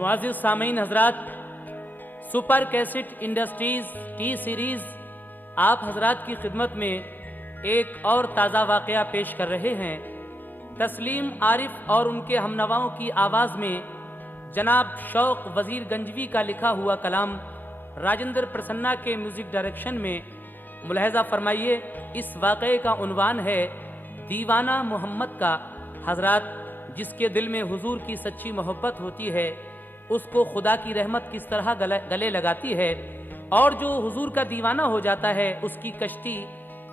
मुआज़िज़ सामीन हजरात, super cassette industries T series आप हजरात की खिदमत में एक और ताज़ा वाक़या पेश कर रहे हैं। तस्लीम आरिफ और उनके हमनवाओं की आवाज़ में जनाब शौक वज़ीर गंजवी का लिखा हुआ कलाम राजेंद्र प्रसन्ना के म्यूज़िक डायरेक्शन में मुलाहज़ा फरमाइए। इस वाक़े का उन्वान है दीवाना मोहम्मद का। हजरात, जिसके दिल में हुजूर की सच्ची मोहब्बत होती है उसको खुदा की रहमत किस तरह गले लगाती है, और जो हुजूर का दीवाना हो जाता है उसकी कश्ती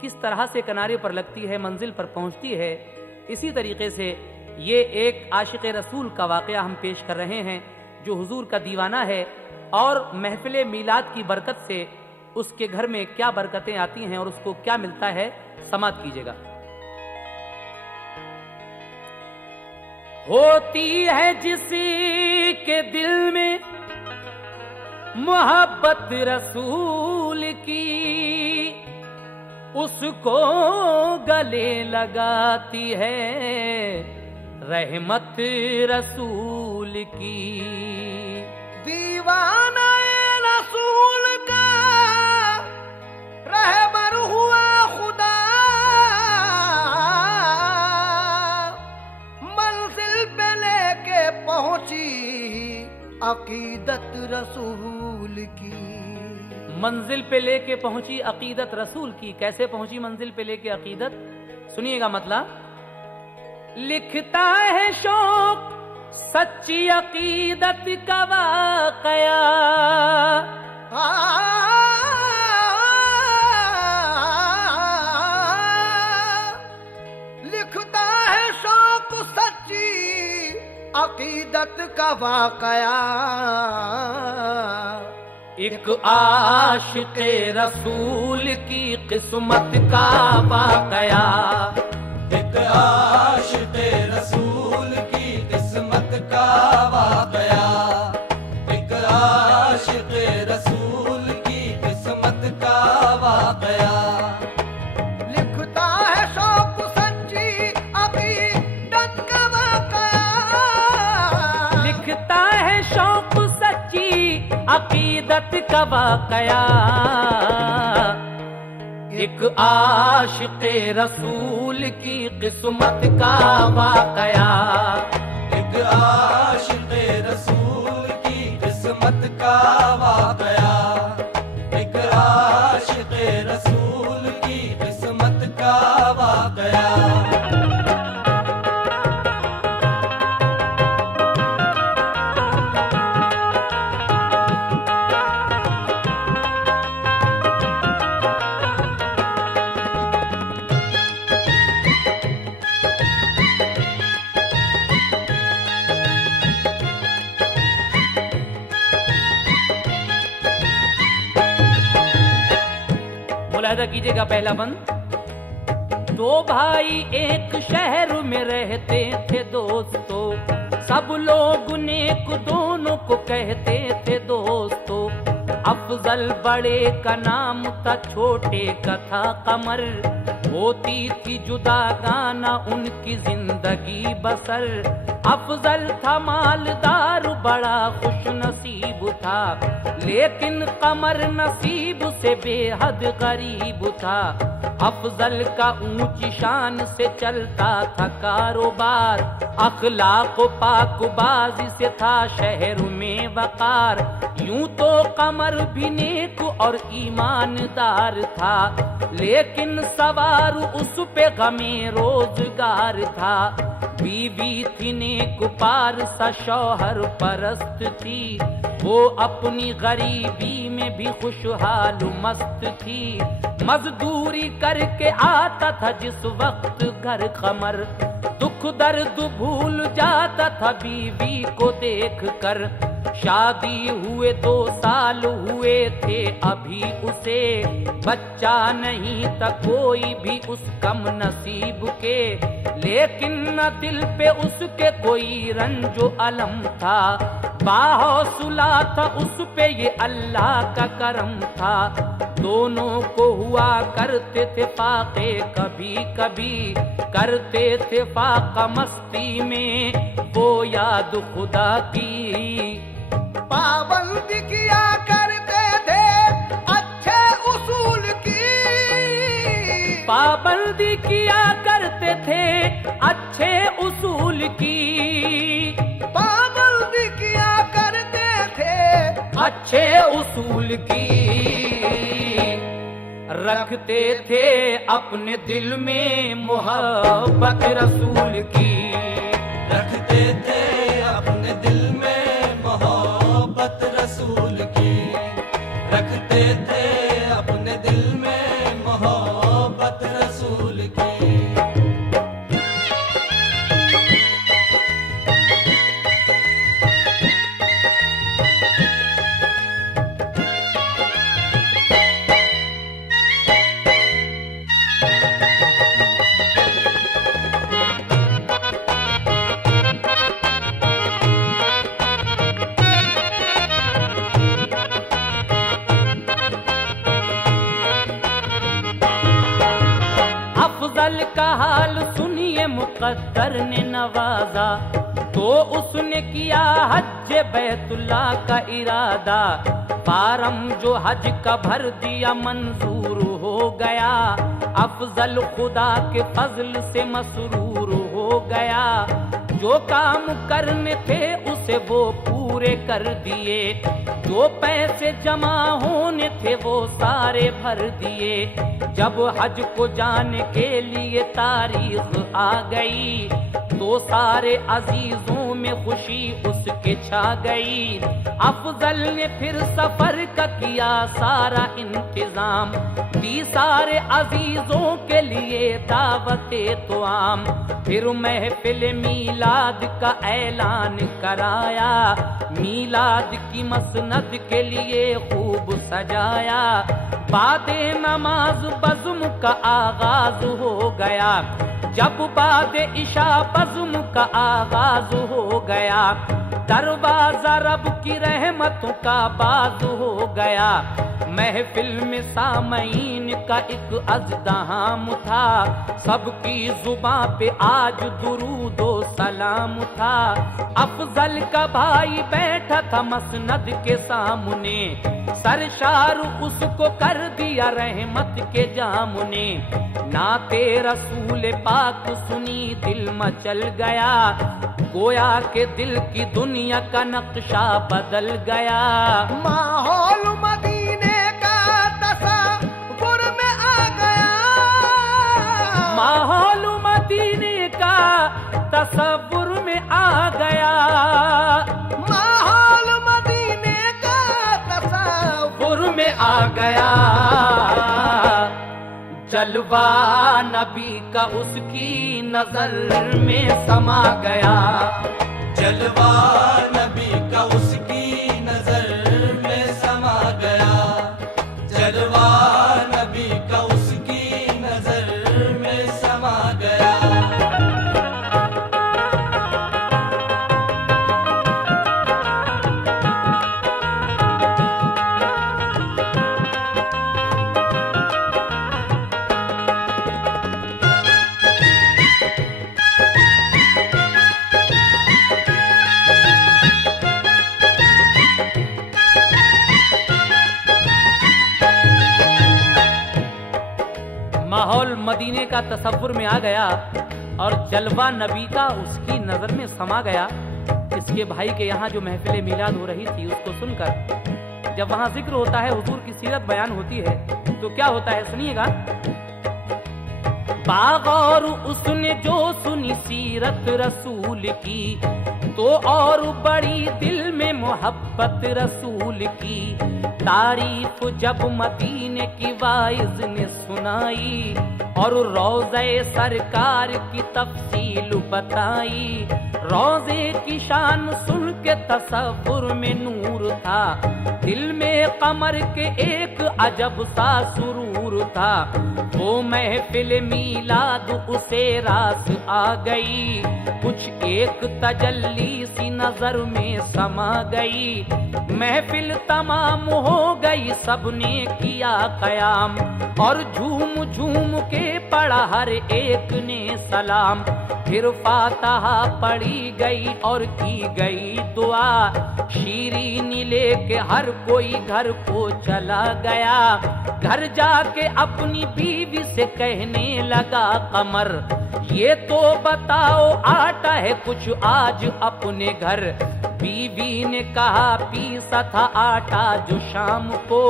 किस तरह से किनारे पर लगती है, मंजिल पर पहुंचती है। इसी तरीके से ये एक आशिक़ रसूल का वाक़या हम पेश कर रहे हैं जो हुजूर का दीवाना है, और महफिल मीलाद की बरकत से उसके घर में क्या बरकतें आती हैं और उसको क्या मिलता है, समात कीजिएगा। होती है जिसी के दिल में मोहब्बत रसूल की, उसको गले लगाती है रहमत रसूल की। दीवाना रसूल का रहबर हुआ खुदा, मंजिल पे लेके पहुंची अकीदत रसूल की। मंजिल पे लेके पहुंची अकीदत रसूल की। कैसे पहुंची मंजिल पे लेके अकीदत, सुनिएगा मतलब। लिखता है शौक सच्ची अकीदत का वाक़या, लिखता है शौक सच्ची अकीदत का वाक़या। एक आशिक़े रसूल की किस्मत का वाक़या। एक आशिक़े रसूल की किस्मत का वाक़या। एक आशिक़े रसूल की किस्मत का वाक़या। लिखता है शौक सच्ची अकीदत का वाक़या। लिखता है शौक सच्ची अकीदत का वाक़या। एक आशिक़े रसूल की किस्मत का वाक़या। एक आशिक़े रसूल की किस्मत का वाक़या। एक आशिक़े रसूल की किस्मत का वाक़या। मुलाहिज़ा कीजिएगा पहला बंद। दो भाई एक शहर में रहते थे दोस्तों, सब लोग नेक दोनों को कहते थे दोस्तों। अफजल बड़े का नाम था, छोटे का था कमर। होती थी जुदा गाना उनकी जिंदगी बसर। अफजल था मालदार, बड़ा खुश नसीब था, लेकिन कमर नसीब से बेहद गरीब था। अफजल का ऊंची शान से चलता था कारोबार, अखलाक पाकबाजी से था शहर में वकार। यूं तो कमर भी नेक और ईमानदार था, लेकिन सवार उस पे गमे रोजगार था। बीवी थी नेक पार सा, शौहर परस्त थी, वो अपनी गरीबी में भी खुशहाल मस्त थी। मजदूरी करके आता था जिस वक्त घर कमर, दुख दर्द भूल जाता था बीवी को देख कर। शादी हुए 2 साल हुए थे अभी उसे, बच्चा नहीं था कोई भी उस कम नसीब के। लेकिन न दिल पे उसके कोई रंजो अलम था, बाहौसला था उस पे ये अल्लाह का करम था। दोनों को हुआ करते थे फाके, कभी कभी करते थे फाका मस्ती में वो याद खुदा की। पाबंदी किया करते थे अच्छे उसूल की, पाबंदी किया करते थे अच्छे उसूल की, पाबंदी किया करते थे अच्छे उसूल की। रखते थे अपने दिल में मोहब्बत रसूल की, रखते थे अपने दिल में मोहब्बत रसूल की, रखते थे अपने दिल में मोहब्बत रसूल की। अफजल का हाल सुनिए मुकद्दर ने नवाजा, तो उसने किया हज बैतुल्ला का इरादा। फारम जो हज का भर दिया मंजूर हो गया, अफजल खुदा के फजल से मसरूर हो गया। जो काम करने थे उसे वो पूरे कर दिए, जो पैसे जमा होने थे वो सारे भर दिए। जब हज को जाने के लिए तारीख आ गई, तो सारे अजीजों में खुशी उसके छा गई। अफजल ने फिर सफर का किया सारा इंतजाम, दी सारे अजीजों के लिए दावते तो आम। फिर महफिल मीलाद का ऐलान कराया, मीलाद की मसनद के लिए खूब सजाया। बादे नमाज बज़्म का आगाज हो गया, जब बाद इशा बज़्म का आगाज हो गया। दरवाजा रब की रहमतों का बाज हो गया। महफिल में सामईन का एक अज़्दहाम था, सबकी जुबां पे आज दुरूदो सलाम था। अफजल का भाई बैठा था मसनद के सामने, सरशार उसको कर दिया रहमत के जामुने। नाते रसूल पाक सुनी दिल मचल गया, गोया के दिल की दुनिया का नक्शा बदल गया। माहौल मदीने का तसव्वुर में आ गया, माहौल मदीने का तसव्वुर में आ गया। माहौल मदीने का तसव्वुर में आ गया। जलवा नबी का उसकी नजर में समा गया, जलवा नबी का उसकी नजर में समा गया, जलवा नबी का उसकी नजर में समा गया। माहौल मदीने का तसव्वुर में आ गया और जलवा नबी का उसकी नजर में समा गया। इसके भाई के यहाँ जो महफिल मिलाद हो रही थी, उसको सुनकर जब वहाँ जिक्र होता है, हुजूर की सीरत बयान होती है, तो क्या होता है सुनिएगा। बागौर उसने जो सुनी सीरत रसूल की, तो और बड़ी दिल में मोहब्बत रसूल की। तारीफ जब मदीने की वाइज ने सुनाई, और रोज़े सरकार की तफसील बताई। रोज़े की शान सुन के तसव्वुर में नूर था, दिल में कमर के एक अजब सा सुरूर था, वो महफिल मीलाद उसे रास आ गई, कुछ एक तजल्ली सी नजर में समा गई। महफिल तमाम हो गई, सबने किया कयाम, और झूम झूम के पढ़ा हर एक ने सलाम। फिर फातिहा पढ़ी गई और की गई दुआ, शीरीनी लेके हर कोई घर को चला गया। घर जाके अपनी बीवी से कहने लगा कमर, ये तो बताओ आटा है कुछ आज अपने घर। बीवी ने कहा पीसा था आटा जो शाम को,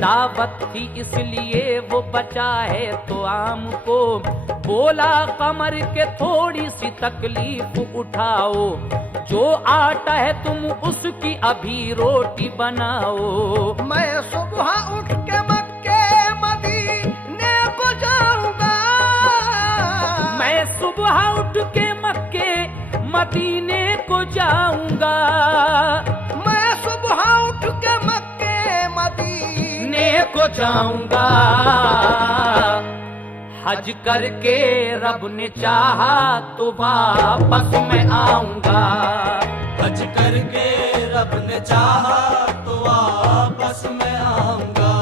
दावत थी इसलिए वो बचा है तो आम को। बोला कमर के थोड़ी सी तकलीफ उठाओ, जो आटा है तुम उसकी अभी रोटी बनाओ। मैं सुबह उठ के मक्के मदीने को जाऊंगा, मैं सुबह उठ के मक्के मदीने को जाऊंगा, मैं सुबह उठ के मक्के मदीने को जाऊंगा। हज करके रब ने चाहा तो वापस मैं आऊंगा, हज करके रब ने चाहा तो वापस मैं आऊंगा,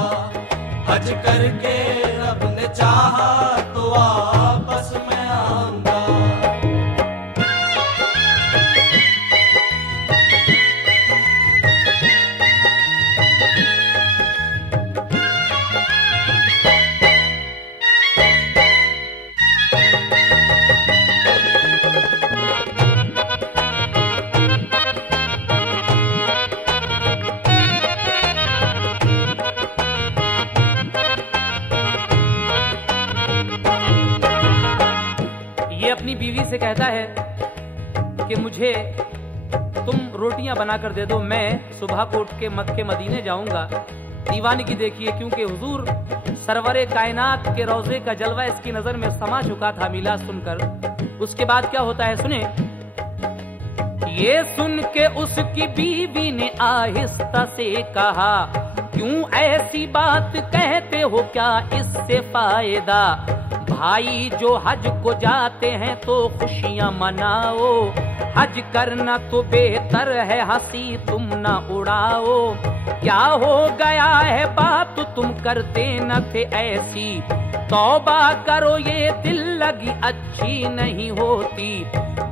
हज करके रब ने चाहा तो वापस मैं आऊंगा। ये अपनी बीवी से कहता है कि मुझे तुम रोटियां बनाकर दे दो, मैं सुबह को उठ के मक्के मदीने जाऊंगा। दीवानगी देखिए, क्योंकि हुजूर सरवरे कायनात के रोजे का जलवा इसकी नजर में समा चुका था मिलाद सुनकर। उसके बाद क्या होता है सुने। ये सुन के उसकी बीवी ने आहिस्ता से कहा, क्यों ऐसी बात कहते हो, क्या इससे फायदा। भाई जो हज को जाते हैं तो खुशियां मनाओ, हज करना तो बेहतर है, हंसी तुम न उड़ाओ। क्या हो गया है बात तुम करते न थे ऐसी, तौबा करो ये दिल लगी अच्छी नहीं होती।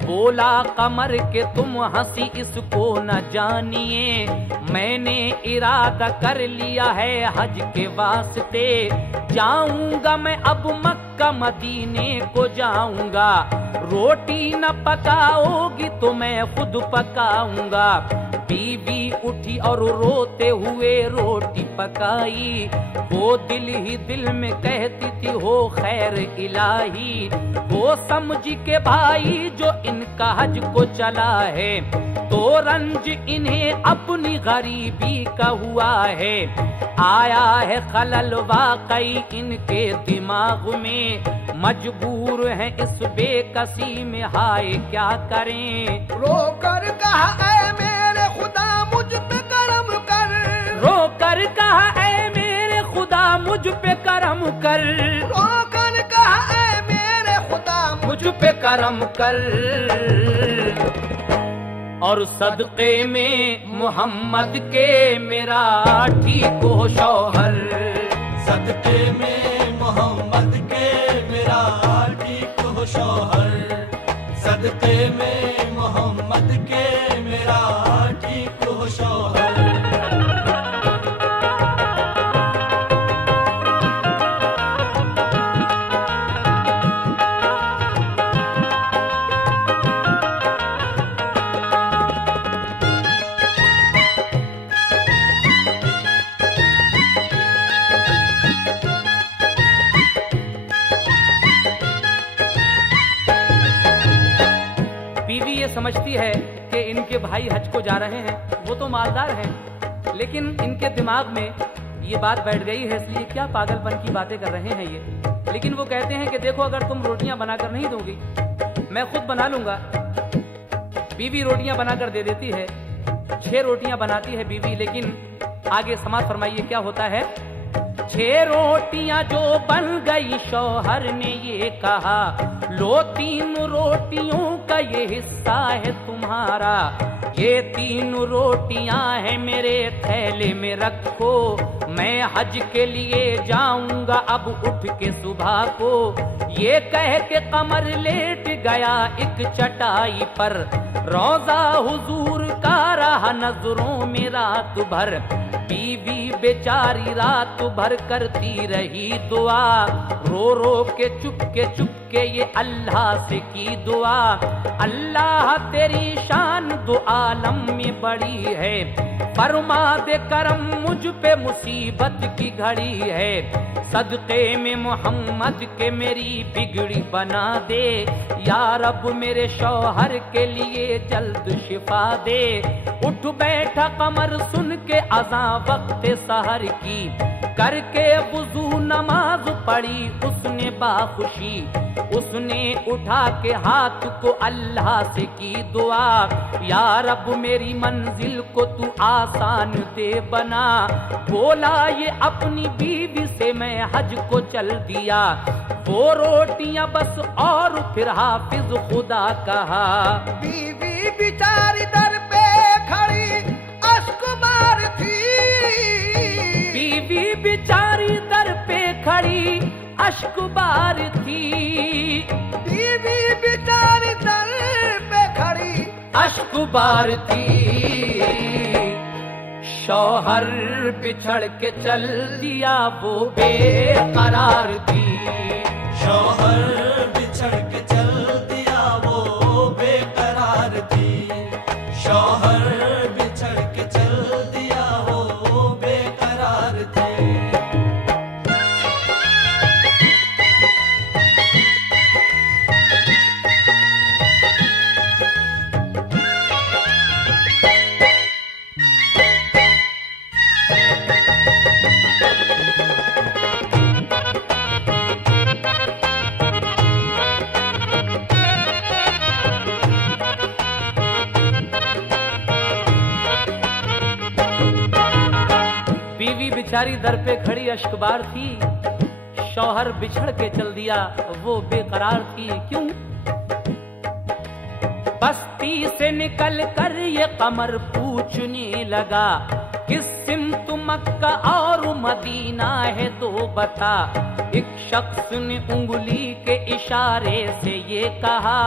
बोला कमर के तुम हंसी इसको न जानिए, मैंने इरादा कर लिया है हज के वास्ते। जाऊंगा मैं अब मक्का मदीने को जाऊंगा, रोटी न पकाओगी तो मैं खुद पकाऊंगा। बीवी उठी और रोते हुए रोटी पकाई, वो दिल ही दिल में कहती थी हो खैर इलाही। वो समझी के भाई जो इनका हज को चला है, तो रंज इन्हें अपनी गरीबी का हुआ है। आया है खलल वाकई इनके दिमाग में, मजबूर हैं इस बेकसी में, हाय क्या करें। रोकर कहा ऐ मेरे खुदा मुझ पे करम कर, रोकर कहा ऐ मेरे खुदा मुझ पे करम कर, रोकर कहा ऐ मेरे खुदा मुझ पे करम कर। और सदक़े में मोहम्मद के मेरा ठीक हो शौहर, सदक़े में मोहम्मद के मेरा ठीक हो शौहर, सदक़े में मोहम्मद के मेरा ठीक हो शौहर। समझती है कि इनके भाई हज को जा रहे हैं, वो तो मालदार हैं, लेकिन इनके दिमाग में ये बात बैठ गई है, इसलिए क्या पागलपन की बातें कर रहे हैं ये। लेकिन वो कहते हैं कि देखो अगर तुम रोटियां बनाकर नहीं दोगी मैं खुद बना लूंगा। बीवी रोटियां बनाकर दे देती है, 6 रोटियां बनाती है बीवी, लेकिन आगे समाज फरमाइए क्या होता है। 6 रोटियां जो बन गई शौहर ने ये कहा, लो 3 रोटियों का ये हिस्सा है तुम्हारा। ये 3 रोटियां हैं मेरे थैले में रखो, मैं हज के लिए जाऊंगा अब उठ के सुबह को। ये कह के कमर लेट गया एक चटाई पर, रोजा हुजूर का रहा नजरों में रात भर। बीवी बेचारी रात भर करती रही दुआ, रो रो के चुपके ये अल्लाह से की दुआ। अल्लाह तेरी शान दो आलम में बड़ी है, फरमा दे करम मुझ पे मुसीबत की घड़ी है। सदक़े में मोहम्मद के मेरी बिगड़ी बना दे, या रब मेरे शौहर के लिए जल्द शिफा दे। उठ बैठा कमर सुन के अज़ां वक्त सहर की, करके वुज़ू नमाज पढ़ी उसने बाखुशी। उसने उठा के हाथ को अल्लाह से की दुआ, या रब मेरी मंजिल को तू आसान दे बना। बोला ये अपनी बीवी से मैं हज को चल दिया, वो रोटियां बस और फिर हाफिज खुदा कहा। बीवी बिचारी दर पे खड़ी अश्क मारती, बीवी बिचारी दर पे खड़ी अश्क बार थी। बीवी बिचारी दर पे खड़ी अश्क बार थी। शौहर बिछड़ के चल दिया वो बेकरार थी। शौहर बिछड़ के चल दिया वो बेकरार थी। शौहर बिछड़ के चल दिया वो बेकरार थी। बीवी बेचारी दर पे खड़ी अश्कबार थी। शौहर बिछड़ के चल दिया वो बेकरार थी। क्यों? बस्ती से निकल कर ये कमर पूछने लगा, किस सिमत मक्का और मदीना है तो बता। एक शख्स ने उंगली के इशारे से ये कहा,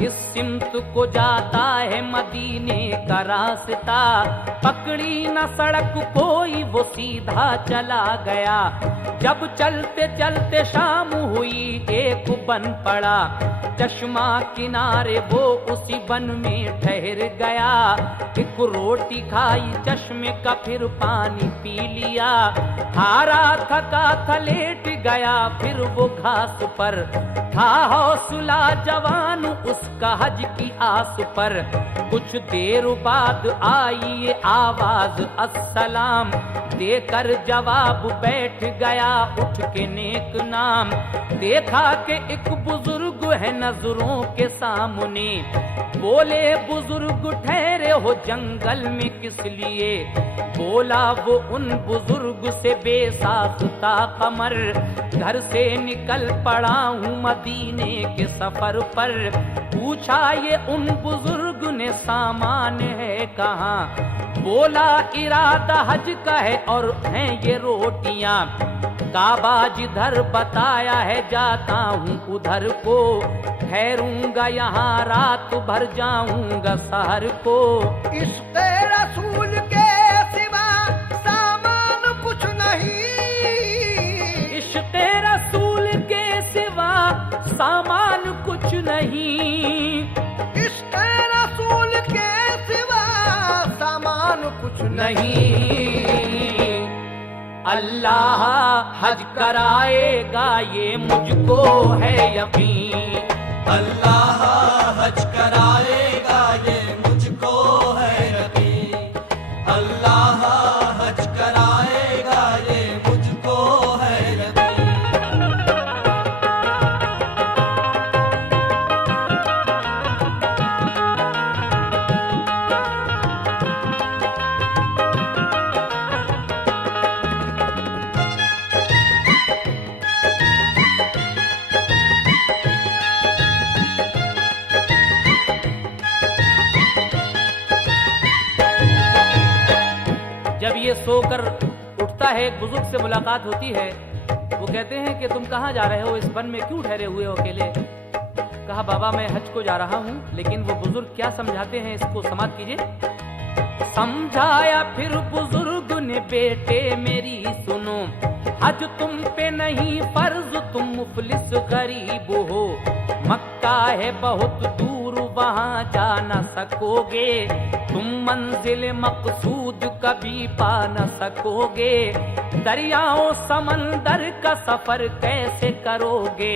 इस सिमत को जाता है मदीने का रास्ता। पकड़ी न सड़क कोई वो सीधा चला गया। जब चलते चलते शाम हुई एक बन पड़ा, चश्मा किनारे वो उसी बन में ठहर गया। एक रोटी खाई चश्मे का फिर पानी पी लिया। हारा थका था लेट गया फिर वो घास पर। था हौसला जवान उसका हज की आस पर। कुछ देर बाद आई ये आवाज अस्सलाम, देकर जवाब बैठ गया उठ के नेक नाम। देखा कि एक बुजुर्ग है नजरों के सामने, बोले बुजुर्ग ठहरे हो जंगल में किस लिए। बोला वो उन बुजुर्ग से बेसाख्ता कमर, घर से निकल पड़ा हूँ मदीने के सफर पर। पूछा ये उन बुजुर्ग ने सामान है कहाँ। बोला इरादा हज का है और हैं ये रोटियां। काबा जिधर बताया है जाता हूँ उधर को। ठहरूंगा यहाँ रात भर जाऊंगा शहर को। इश्क़ रसूल के सिवा सामान कुछ नहीं। इश्क़ रसूल के सिवा सामान कुछ नहीं। इश्क़ रसूल के सिवा सामान कुछ नहीं। अल्लाह हज कराएगा ये मुझको है यकीन। अल्लाह हज कराएगा ये मुझको है यकीन। अल्लाह हज कराएगा ये मुझको है यकीन। जब ये सोकर उठता है, एक बुजुर्ग से मुलाकात होती है। वो कहते हैं कि तुम कहाँ जा रहे हो, इस वन में क्यों ठहरे हुए हो अकेले? कहा बाबा मैं हज को जा रहा हूँ। लेकिन वो बुजुर्ग क्या समझाते हैं, इसको समाप्त कीजिए। समझाया फिर बुजुर्ग ने, बेटे मेरी सुनो, हज तुम पे नहीं फर्ज, तुम मुफलिस गरीब हो। मक्का है बहुत दूर, वहां जा न सकोगे, तुम मंजिल मकसूद कभी पा न सकोगे। दरियाओं समंदर का सफर कैसे करोगे,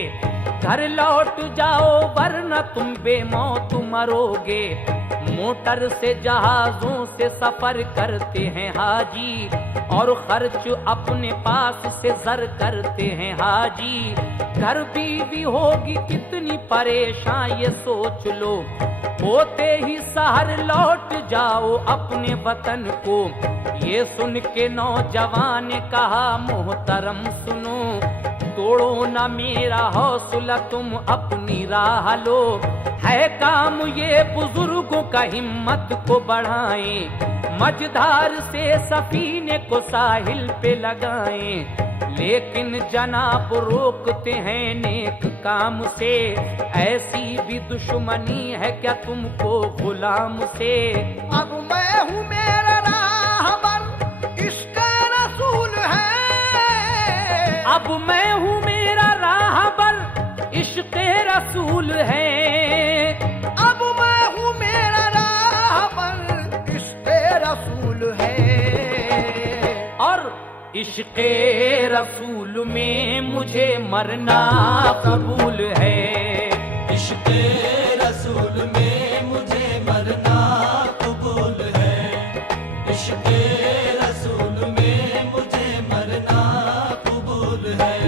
घर लौट जाओ वरना तुम बेमौत मरोगे। मोटर से जहाजों से सफर करते हैं हाजी, और खर्च अपने पास से जर करते हैं हाजी। घर बीवी होगी कितनी परेशान ये सोच लो, होते ही शहर लौट जाओ अपने वतन को। ये सुन के नौजवान ने कहा मोहतरम सुनो, तोड़ो ना मेरा हौसला तुम अपनी राह लो। है काम ये बुजुर्गों का, हिम्मत को बढ़ाएं, मझधार से सफीने को साहिल पे लगाएं। लेकिन जनाब रोकते हैं नेक काम से, ऐसी भी दुश्मनी है क्या तुमको गुलाम से। अब मैं हूँ मेरा राहबर, इश्क़ रसूल है। अब मैं हूँ मेरा राहबर, इश्क़ रसूल है। अब मैं हूँ मेरा राहबर, इश्क़ रसूल है। और इश्क़ रसूल में मुझे मरना कबूल है। इश्क़ रसूल में मुझे मरना कबूल है। इश्क़ रसूल में मुझे मरना कबूल है।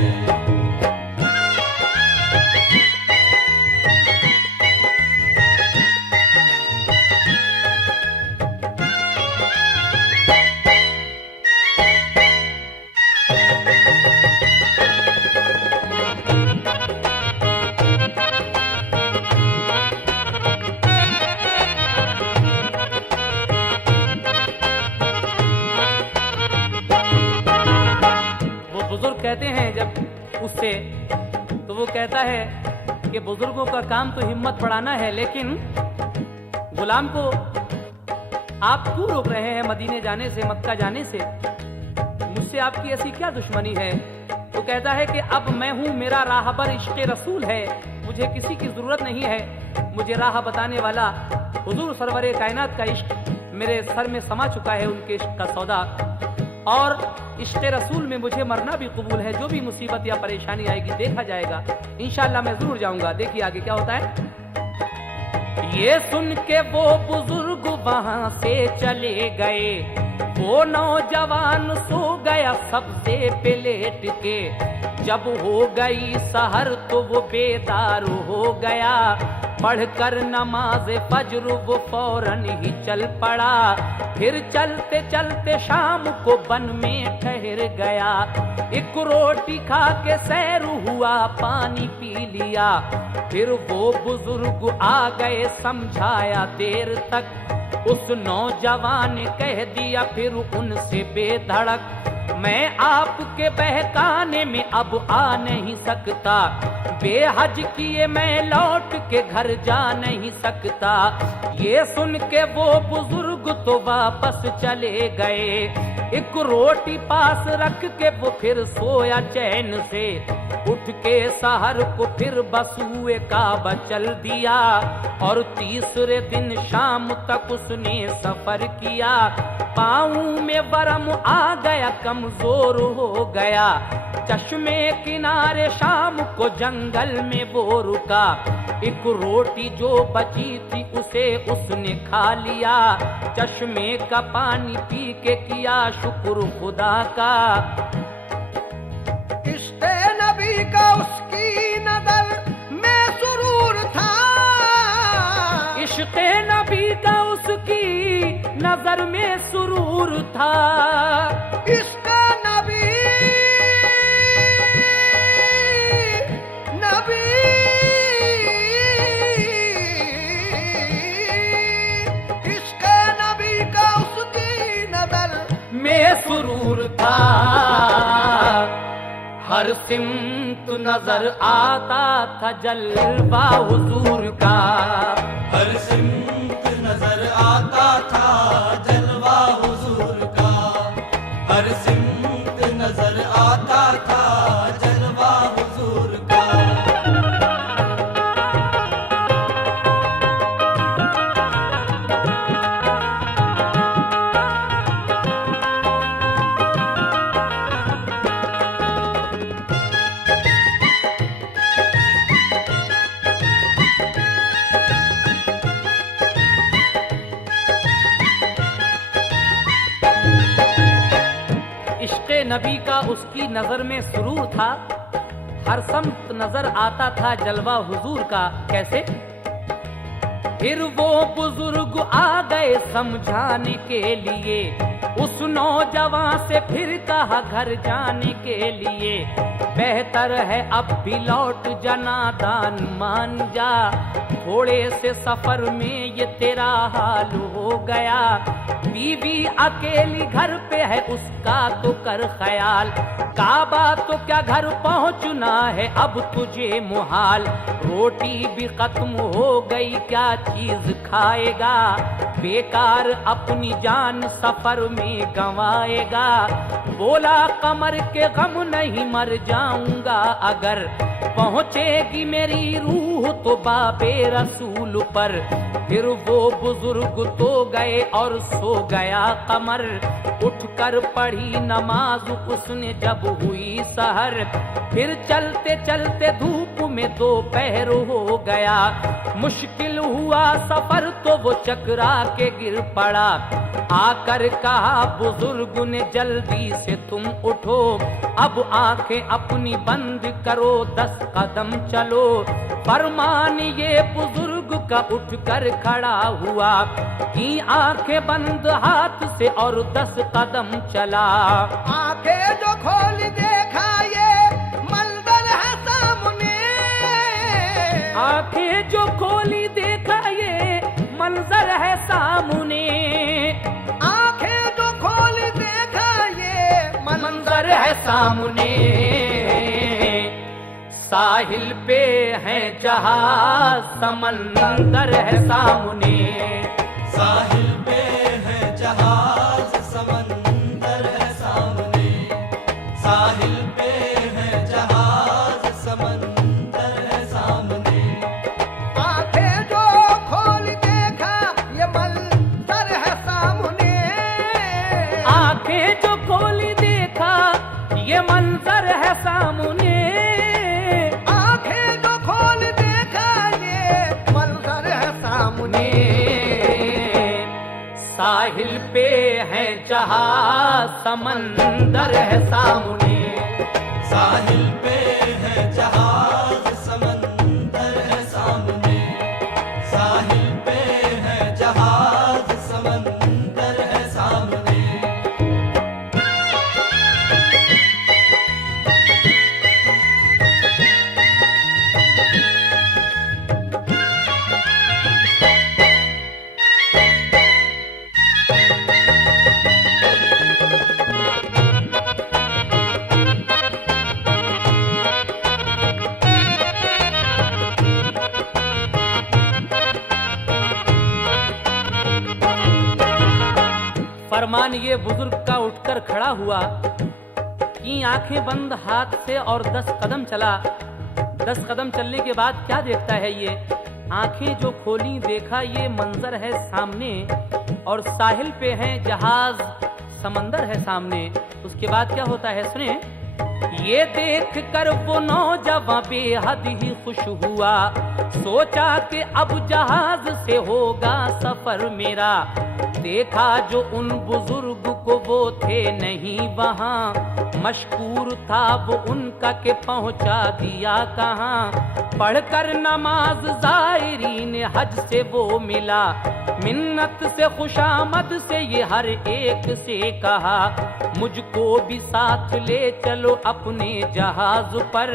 कहते हैं जब उससे, तो वो कहता है कि बुजुर्गों का काम तो हिम्मत बढ़ाना है, लेकिन गुलाम को आप क्यों रोक रहे हैं मदीने जाने से, मक्का जाने से? मुझसे आपकी ऐसी क्या दुश्मनी है? वो कहता है कि अब मैं हूँ मेरा राहबर, इश्क़ रसूल है, मुझे किसी की जरूरत नहीं है। मुझे राह बताने वाला हुजूर सरवरे कायनात का इश्क मेरे सर में समा चुका है, उनके इश्क का सौदा। और इश्क़ रसूल में मुझे मरना भी कबूल है। जो भी मुसीबत या परेशानी आएगी देखा जाएगा, इंशाअल्लाह मैं जरूर जाऊंगा। देखिए आगे क्या होता है। ये सुन के वो बुजुर्ग वहां से चले गए, वो नौजवान सो गया सब्ज़े पे लेट के। जब हो गई सहर तो वो बेदार हो गया, पढ़कर नमाज फज्र वो फौरन ही चल पड़ा। फिर चलते चलते शाम को वन में ठहर गया, एक रोटी खा के सैर हुआ, पानी पी लिया। फिर वो बुजुर्ग आ गए, समझाया देर तक, उस नौजवान ने कह दिया फिर उनसे बेधड़क, मैं आपके बहकाने में अब आ नहीं सकता, बेहज किए मैं लौट के घर जा नहीं सकता। ये सुन के वो बुजुर्ग तो वापस चले गए, एक रोटी पास रख के वो फिर सोया चैन से। उठ के सहर को फिर बसूए काबा चल दिया, और तीसरे दिन शाम तक उसने सफर किया। पाँव में वरम आ गया, कमजोर हो गया, चश्मे किनारे शाम को जंगल में वो रुका। एक रोटी जो बची थी उसे उसने खा लिया, चश्मे का पानी पी के किया शुक्र खुदा का। इश्क़े नबी का उसकी नजर में सुरूर था, इश्क़े नबी का उसकी नजर में सुरूर था। इश्क़े नबी नबी इश्क़े नबी का उसकी नजर में सुरूर था, हर सिमत नजर आता था जलवा हुजूर का। हर सिमत नजर आता था जलवा हुजूर का, हर सिमत नजर आता था जलवा हुजूर का। इश्क़े नबी का उसकी नजर में सुरूर था, हर समत नजर आता था जलवा हुजूर का। कैसे? फिर वो बुजुर्ग आ गए समझाने के लिए, उस नौजवान से फिर कहा घर जाने के लिए। बेहतर है अब भी लौट जा नादान मान जा, थोड़े से सफर में ये तेरा हाल हो गया। बीवी अकेली घर पे है उसका तो कर ख्याल, काबा तो क्या घर पहुंचना है अब तुझे मुहाल। रोटी भी खत्म हो गई क्या चीज खाएगा, बेकार अपनी जान सफर में गंवाएगा। बोला कमर के गम नहीं मर जाऊंगा अगर, पहुंचेगी मेरी रूह तो बाबे रसूल पर। फिर वो बुजुर्ग तो गए और सो गया कमर, उठकर पढ़ी नमाज उसने जब हुई सहर। फिर चलते चलते धूप में दोपहर हो गया, मुश्किल हुआ सफर तो वो चकरा के गिर पड़ा। आकर कहा बुजुर्ग ने जल्दी से तुम उठो, अब आंखें अपनी बंद करो 10 कदम चलो। फरमान ये बुजुर्ग का उठकर खड़ा हुआ, की आंखें बंद हाथ से और 10 कदम चला। आंखें जो खोल देखा ये मंजर है सामने, आंखें जो खोली देखा ये मंजर है सामने। आंखें जो खोल देखा ये मंजर है सामने। साहिल पे है जहाज समंदर है सामने, साहिल पे है जहाज समंदर है सामने, साहिल पे है जहाज समंदर है सामने। आंखें जो खोल देखा ये मंजर है सामने, आंखें जो खोली देखा ये मंजर है सामने। आंखें जो खोल देखा ये मंजर है सामने। साहिल पे है जहाज समंदर है सामने, साहिल पे है जहाज समंदर है सामने, साहिल पे है जहाज समंदर है सामने। फरमान ये बुजुर्ग का उठकर खड़ा हुआ, की आंखें बंद हाथ से और 10 कदम चला। 10 कदम चलने के बाद क्या देखता है ये? आंखें जो खोली देखा ये मंजर है सामने, और साहिल पे है जहाज समंदर है सामने। उसके बाद क्या होता है सुने। ये देख कर वो नौजवान बेहद ही खुश हुआ, सोचा कि अब जहाज से होगा सफर मेरा। देखा जो उन बुजुर्ग को वो थे नहीं वहाँ, मशकूर था वो उनका के पहुँचा दिया कहाँ। पढ़कर नमाज ज़ायरीन हज से वो मिला, मिन्नत से खुशामद से ये हर एक से कहा, मुझको भी साथ ले चलो अपने जहाज पर,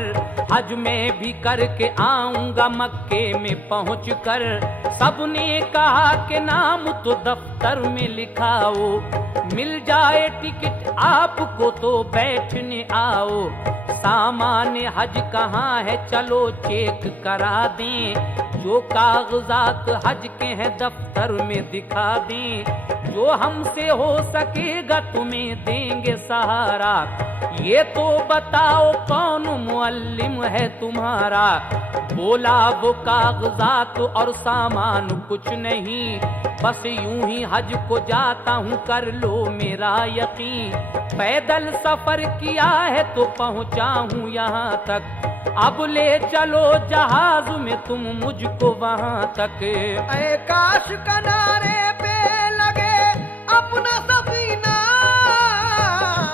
हज में भी करके आऊंगा मक्के में पहुँच कर। सबने कहा कि नाम तो दफ्तर में लिखाओ, मिल जाए टिकट आपको तो बैठने आओ, सामान्य हज कहाँ है चलो चेक करा दें, जो कागजात हज के हैं दफ्तर में दिखा दें, जो हमसे हो सकेगा तुम्हें देंगे सहारा, ये तो बताओ कौन मुअल्लिम है तुम्हारा। बोला वो कागजात और सामान कुछ नहीं, बस यूं ही हज को जाता हूँ कर लो मेरा यकीन, पैदल सफर किया है तो पहुँचा हूँ यहाँ तक, अब ले चलो जहाज में तुम मुझको वहाँ तक। ऐ काश किनारे पे लगे अपना सफीना,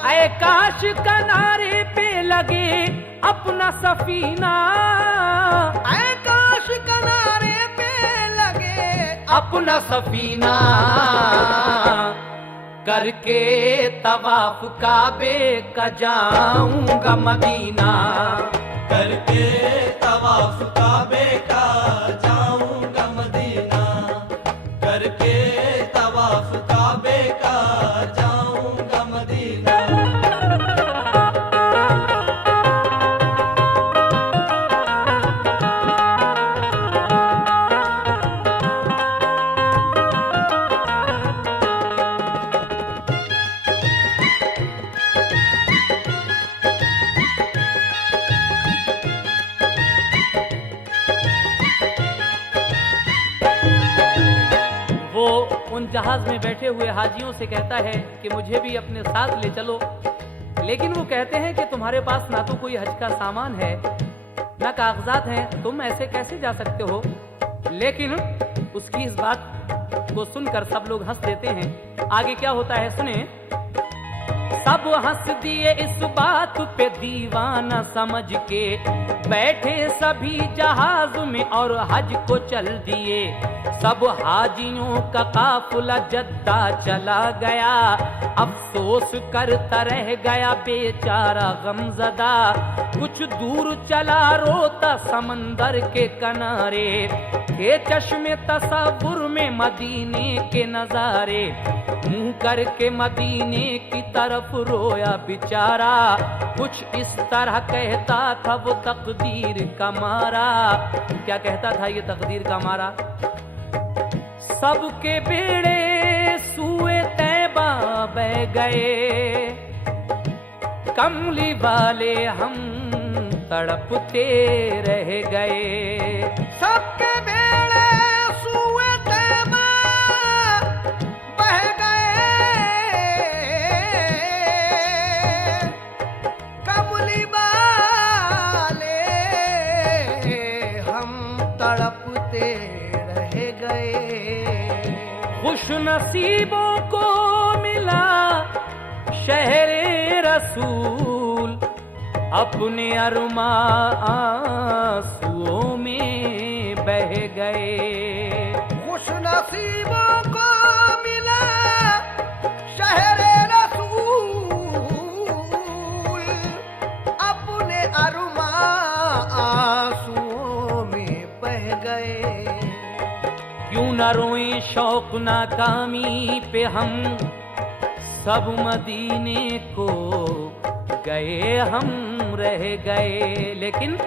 ऐ काश किनारे पे लगे अपना सफीना, ऐ काश किनारे पे लगे अपना सफीना, करके तवाफ काबे का जाऊंगा मदीना, करके तवाफ काबे का जाऊंगा मदीना, करके तवाफ काबे का जाऊंगा मदीना। वो उन जहाज में बैठे हुए हाजियों से कहता है कि मुझे भी अपने साथ ले चलो, लेकिन वो कहते हैं कि तुम्हारे पास ना तो कोई हज का सामान है ना कागजात हैं, तुम ऐसे कैसे जा सकते हो। लेकिन उसकी इस बात को सुनकर सब लोग हंस देते हैं। आगे क्या होता है सुने। सब हंस दिए इस बात पे दीवाना समझ के, बैठे सभी जहाज में और हज को चल दिए, सब हाजियों का काफिला जद्दा चला गया, अफसोस करता रह गया बेचारा गमज़दा, कुछ दूर चला रोता समंदर के किनारे, थे चश्मे तसव्वुर में मदीने के नजारे, मुंह करके मदीने की तरफ रोया बेचारा, कुछ इस तरह कहता था वो तकदीर का मारा। क्या कहता था ये तकदीर का मारा। सबके बेड़े सूए तैबा बह गए, कमली वाले हम तड़पते रह गए, सबके बेड़े सूए तैबा बह गए, कमली वाले हम तड़पते रह गए। खुश नसीबों को मिला शहरे रसूल, अपने अरमा आंसुओं में बह गए, खुश नसीबों को मिला शहरे रसूल, अपने अरमा आंसुओं में बह गए। क्यों न रोएं शौक नाकामी पे हम, सब मदीने को गए हम रह गए। लेकिन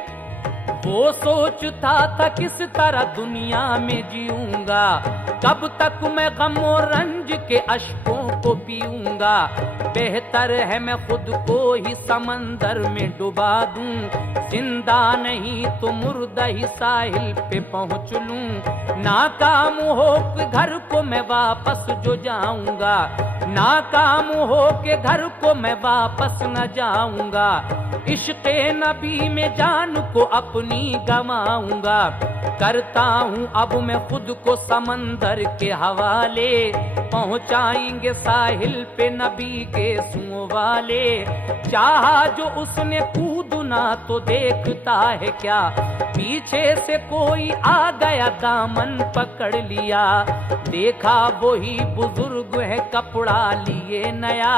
वो सोचता था किस तरह दुनिया में जीऊंगा, कब तक मैं गम और रंज के अश्कों को पीऊंगा, बेहतर है मैं खुद को ही समंदर में डुबा दूं, जिंदा नहीं तो मुर्दा ही साहिल पे पहुंच लूं, नाकाम हो के घर को मैं वापस जो जाऊंगा, नाकाम हो के घर को मैं वापस न जाऊंगा, इश्क़ नबी में जान को अपनी गवाऊंगा, करता हूँ अब मैं खुद को समंदर के हवाले, पहुँचाएंगे साहिल पे नबी के सुओं वाले, चाहा जो उसने कूदना तो देखता है क्या, पीछे से कोई आ गया दामन पकड़ लिया, देखा वही बुजुर्ग है कपड़ा लिए नया,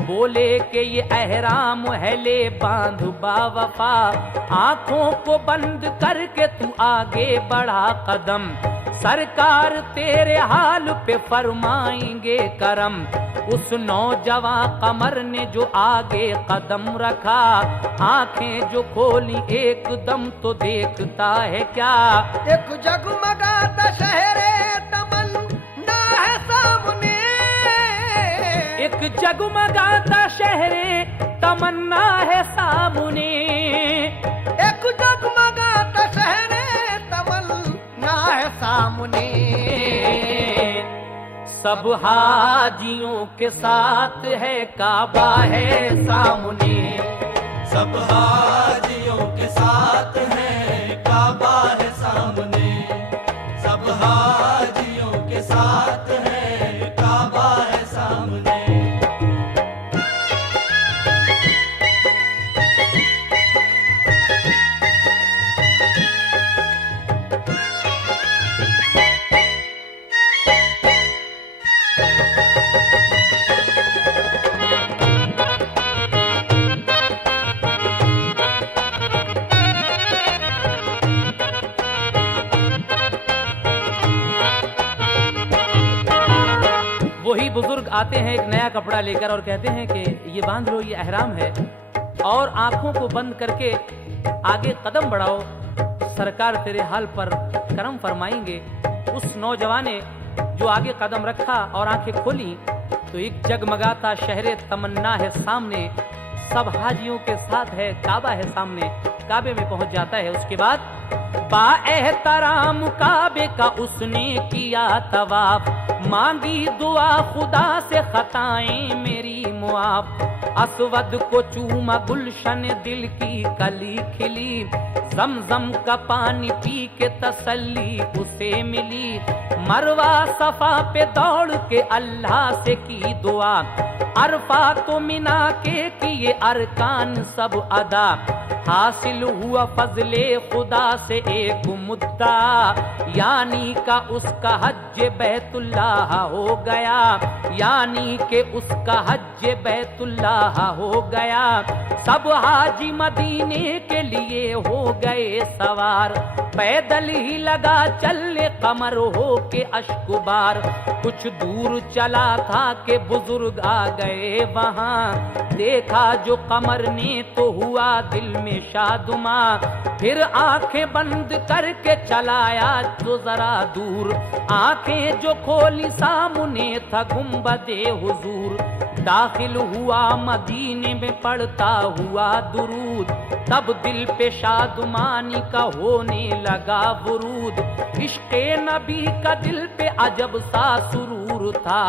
बोले कि ये एहराम है ले बांध बावफा, आंखों को बंद करके तू आगे बढ़ा कदम, सरकार तेरे हाल पे फरमाएंगे करम। उस नौजवान कमर ने जो आगे कदम रखा, आंखें जो खोली एकदम तो देखता है क्या। एक जगमगाता शहर तमन्ना है सामने, एक जगमगाता शहर तमन्ना है सामने। एक जगमगाता शहर तमन्ना है सामने। सब हाजियों के साथ है काबा है सामने। सब हाजियों के साथ है काबा है सामने। सब हाजियों के साथ है काबा है सामने। वही बुजुर्ग आते हैं एक नया कपड़ा लेकर और कहते हैं कि ये बांध लो, ये अहराम है, और आंखों को बंद करके आगे कदम बढ़ाओ, सरकार तेरे हाल पर करम फरमाएंगे। उस नौजवान ने जो आगे कदम रखा और आंखें खोली तो एक जगमगाता शहर तमन्ना है सामने। सब हाजियों के साथ है काबा है सामने। काबे में पहुंच जाता है। उसके बाद बाएहतराम काबे का उसने किया तवाफ, मांगी दुआ खुदा से खताएं मेरी मुआफ। असवद को चूमा गुलशन दिल की कली खिली, जमजम का पानी पी के तसल्ली उसे मिली। मरवा सफा पे दौड़ के अल्लाह से की दुआ, अरफा तो मिना के किए अरकान सब अदा। हासिल हुआ फजले खुदा से एक मुद्दा, यानी का उसका हज बैतुल्लाह हो गया, यानी के उसका हज बैतुल्लाह हो गया। सब हाजी मदीने के लिए हो गए सवार, पैदल ही लगा चलने कमर हो के अश्कुबार। कुछ दूर चला था कि बुजुर्ग आ गए वहां, देखा जो कमर ने तो हुआ दिल में शादुमा। फिर आंखें बंद करके चलाया तो जरा दूर, आंखें जो खोली सामने था गुंबदे हुजूर। दाखिल हुआ मदीने में पढ़ता हुआ दुरूद, तब दिल पे शादुमानी का होने लगा वरूद। इश्क़े नबी का दिल पे अजब सा सुरूर था,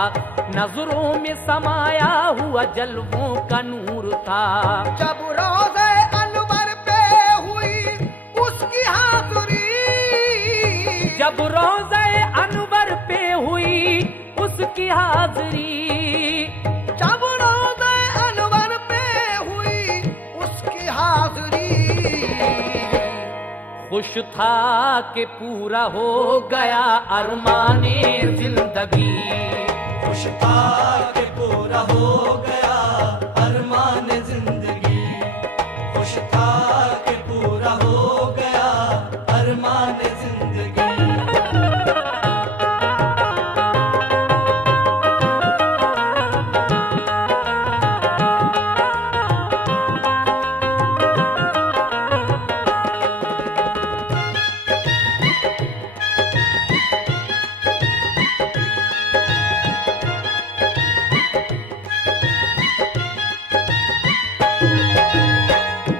नजरों में समाया हुआ जलवों का नूर था। जब रोज़े अनवर पे हुई उसकी हाज़िरी, जब रोज़े अनवर पे हुई उसकी हाज़िरी। जब रोज़े अनवर पे हुई उसकी हाज़िरी। खुश था कि पूरा हो गया अरमाने जिंदगी, खुश था कि पूरा हो गया अरमान जिंदगी। खुश था कि पूरा हो गया अरमान जिंदगी।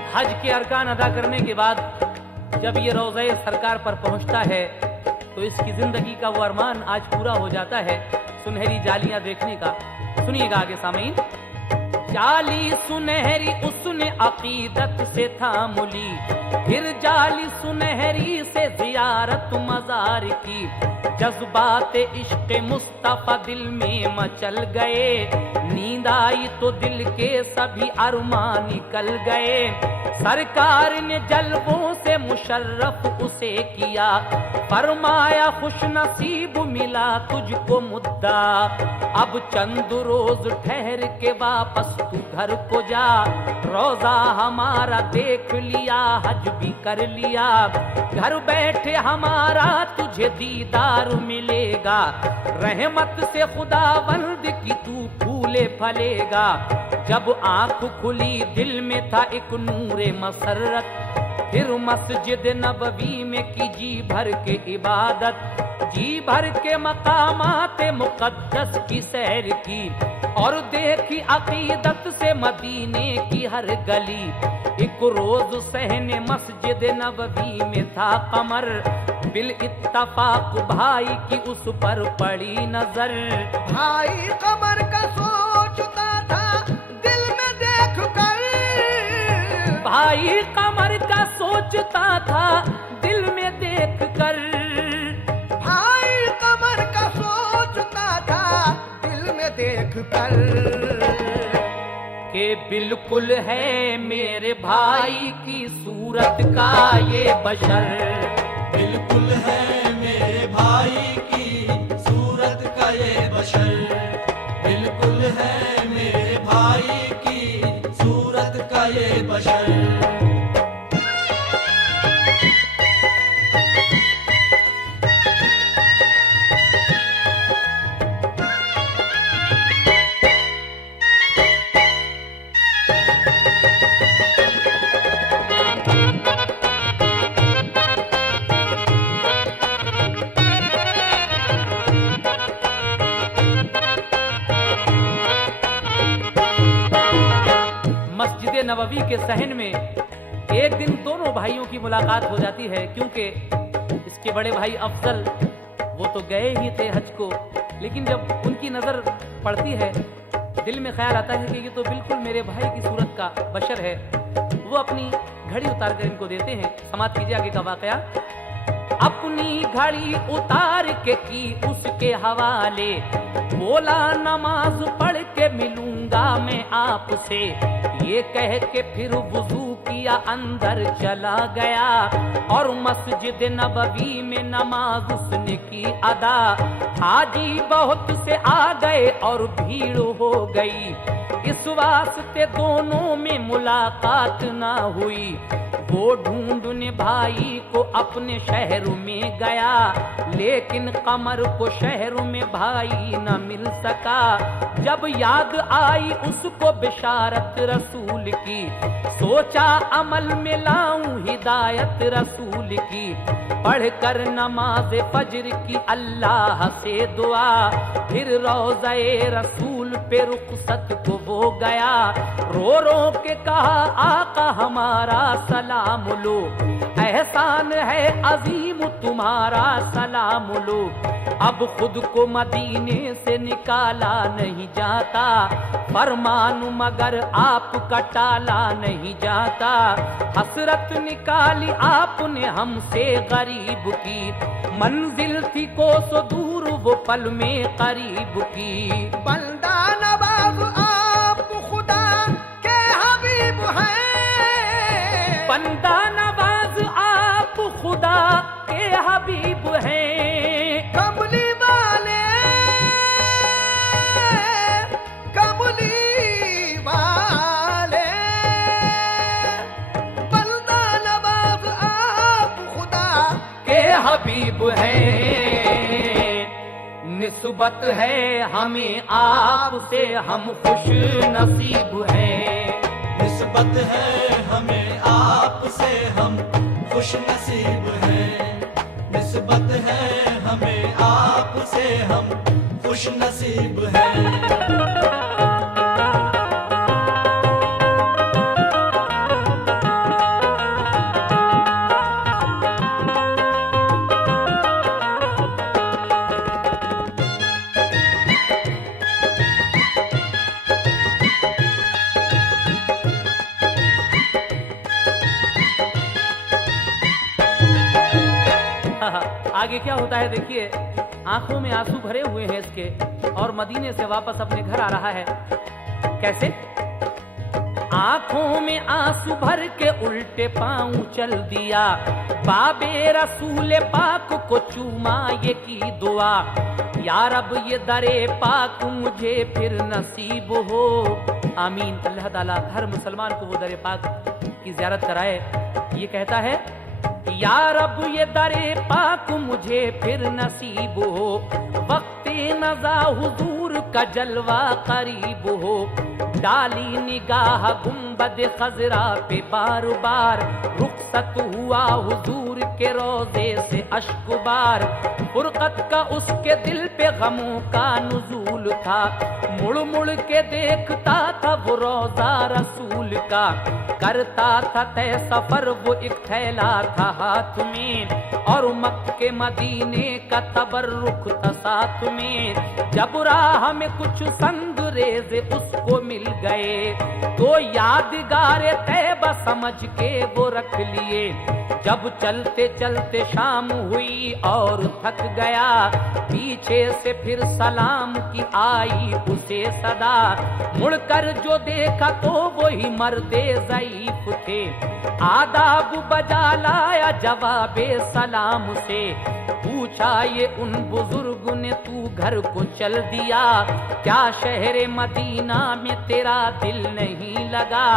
हज के अरकान अदा करने के बाद जब ये रोज़े सरकार पर पहुंचता है तो इसकी जिंदगी का वो अरमान आज पूरा हो जाता है, सुनहरी जालियां देखने का। सुनिएगा आगे सामीन। जाली सुनहरी उसने अकीदत से थामुली, फिर जाली सुनहरी से जियारत मजार की। जज्बात इश्क मुस्तफा दिल में मचल गए, नींद आई तो दिल के सभी अरमान निकल गए। सरकार ने जलवों से मुशर्रफ उसे किया, फरमाया खुश नसीब मिला तुझको मुद्दा। अब चंद रोज ठहर के वापस तू घर को जा, रोजा हमारा देख लिया हज भी कर लिया। घर बैठे हमारा हमारा तुझे दीदार मिलेगा, रहमत से खुदावंद की तू फूले फलेगा। जब आंख खुली दिल में था एक नूरे मसरत, फिर मस्जिद नबवी में की जी भर के इबादत, जी भर के मकामात मुकद्दस की सैर की, और देखी अकीदत से मदीने की हर गली। एक रोज सहने मस्जिद नबवी में था कमर, बिल इत्तफाक भाई की उस पर पड़ी नजर। भाई कमर का सोचता था दिल में देख कर, भाई कमर का सोचता था दिल में देख कर, भाई कमर का सोचता था दिल में देख कर, कि बिल्कुल है मेरे भाई की सूरत का ये बशर। बिल्कुल है मेरे भाई की सूरत का ये बशर, बिल्कुल है मेरे भाई की सूरत का ये बशर। मस्जिद नबवी के सहन में एक दिन दोनों भाइयों की मुलाकात हो जाती है, क्योंकि इसके बड़े भाई अफजल वो तो गए ही थे हज को, लेकिन जब उनकी नज़र पड़ती है दिल में ख्याल आता है कि ये तो बिल्कुल मेरे भाई की सूरत का बशर है। वो अपनी घड़ी उतार कर इनको देते हैं। समाप्त कीजिए आगे का वाकया। अपनी घड़ी उतार के की उसके हवाले, बोला नमाज पढ़ के मिलूंगा मैं आपसे, ये कह के फिर वुजू किया अंदर चला गया, और मस्जिद नबवी में नमाज उसने की अदा। हाजी बहुत से आ गए और भीड़ हो गई, इस वास्ते दोनों में मुलाकात ना हुई। वो ढूंढने भाई को अपने शहर में गया, लेकिन कमर को शहर में भाई न मिल सका। जब याद आई उसको बिशारत रसूल की, सोचा अमल में लाऊं हिदायत रसूल की। पढ़कर नमाज फजर की अल्लाह से दुआ, फिर रोज़े रसूल पे रुखसत को वो गया। रो रो के कहा आका हमारा सलाम लो, एहसान है अजीम तुम्हारा सलाम लो। अब खुद को मदीने से निकाला नहीं जाता, फरमान मगर आपका टाला नहीं जाता। हसरत निकाली आपने हमसे गरीब की, मंजिल थी कोसों दूर वो पल में करीब की। बंदा नवाज आप खुदा के हबीब हैं, बंदा नवाज आप खुदा के हबीब हैं। कमली वाले कमली वाले, बंदा नवाज आप खुदा के हबीब हैं। निस्बत है हमें आपसे हम खुश नसीब हैं। निस्बत है हमें आपसे हम खुश नसीब हैं। निस्बत है हमें आपसे हम खुश नसीब हैं। आगे क्या होता है देखिए, आंखों में आंसू भरे हुए हैं इसके, और मदीने से वापस अपने घर आ रहा है। कैसे? आंखों में आंसू भर के उल्टे पांव चल दिया, बाबे रसूल पाक को चूमा ये की दुआ, या रब ये दरे पाक मुझे फिर नसीब हो। आमीन। अल्लाह ताला हर मुसलमान को वो दरे पाक की ज़ियारत कराए। ये कहता है या रब ये दरे पाक मुझे फिर नसीब हो, वक्ते नज़ा हुजूर का जलवा करीब हो। डाली निगाह गुंबद खजरा पे बार बार, रुखसत हुआ हुजूर के रोजे से अश्कबार। फुरकत का उसके दिल पे गमों का नुजूल था, मुड़ मुड़ के देखता था वो रोजा रसूल का। करता था तय सफर वो एक थैला था हाथ में, और मक्के मदीने का तबर्रुख था साथ में। जब राह में कुछ संगरेज़े उसको मिल गए, तो यादगार तैबा समझ के वो रख लिए। जब चलते चलते शाम हुई और थक गया, पीछे से फिर सलाम की आई उसे सदा। मुड़कर जो देखा तो वही मर्दे ज़ईफ थे, आदाब बजा लाया जवाबे सलाम से। पूछा ये उन बुजुर्ग ने तू घर को चल दिया, क्या शहर मदीना में तेरा दिल नहीं लगा?